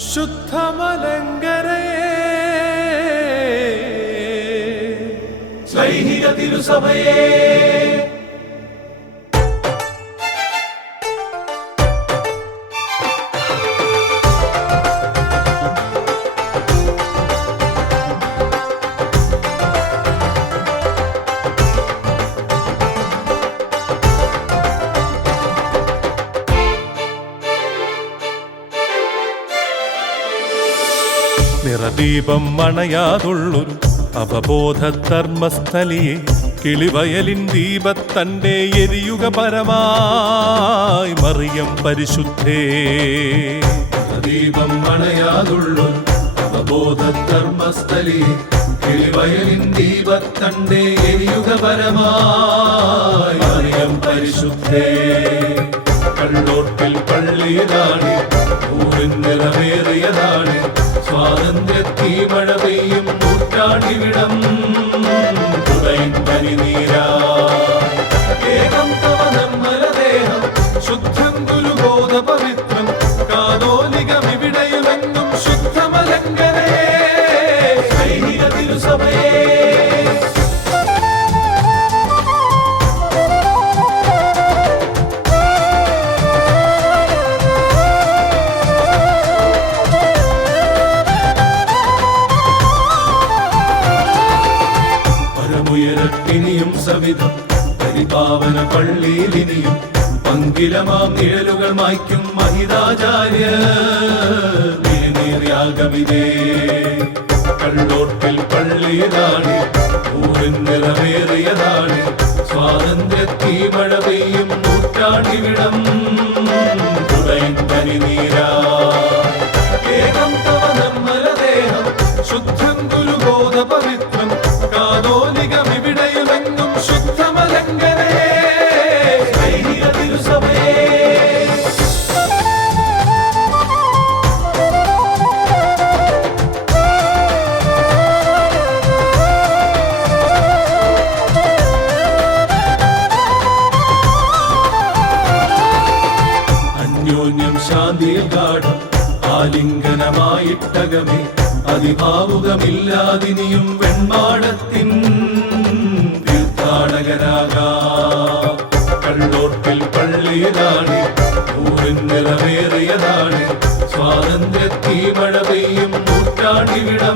ശുദ്ധമലങ്കരയേ. സൈനിക തിരുസഭയെ. നിറദീപം മണയാതുള്ളൊരു അവബോധ ധർമ്മസ്ഥലിയെ കിളിവയലിൻ ദീപത്തന്റെ എരിയുക പരമായി മറിയം പരിശുദ്ധേ. ദീപം മണയാതുള്ളു അവബോധ ധർമ്മസ്ഥലി കിളിവയലിൻ ദീപത്തന്റെ എരിയുക പരമായി മറിയം പരിശുദ്ധേ. കണ്ണോട്ടിൽ പള്ളിയതാണ് ഊരിൻ നിറവേറിയതാണ് സ്വാതന്ത്ര്യത്തീ മഴ പെയ്യും നൂറ്റാണ്ടിവിടം ഹൃദയം പനിനീരാ ഏകം പരമുയരത്തിനിയും പരിപാവന പള്ളിയിൽ ഇനിയും പങ്കിലമാം നിഴലുകൾ മായ്ക്കും മഹിതാചാര്യ. നേറിയാകമിതേ കള്ളോട്ടിൽ പള്ളിയിലാണ് ഊരിൻ നിറവേറിയതാണ് സ്വാതന്ത്ര്യത്തീ മഴ പെയ്യും നൂറ്റാണ്ടിവിടം. ഗാഠം ആലിംഗനമായിട്ടകമേ അതിഭാവുകമില്ലാതിനിയും വെൺമാടത്തിൻ തീർത്ഥാടകരാകാ പള്ളിയതാണ് ഊരിൻ നിറവേറിയതാണ് സ്വാതന്ത്ര്യത്തീ മഴ പെയ്യും കനിനീരാ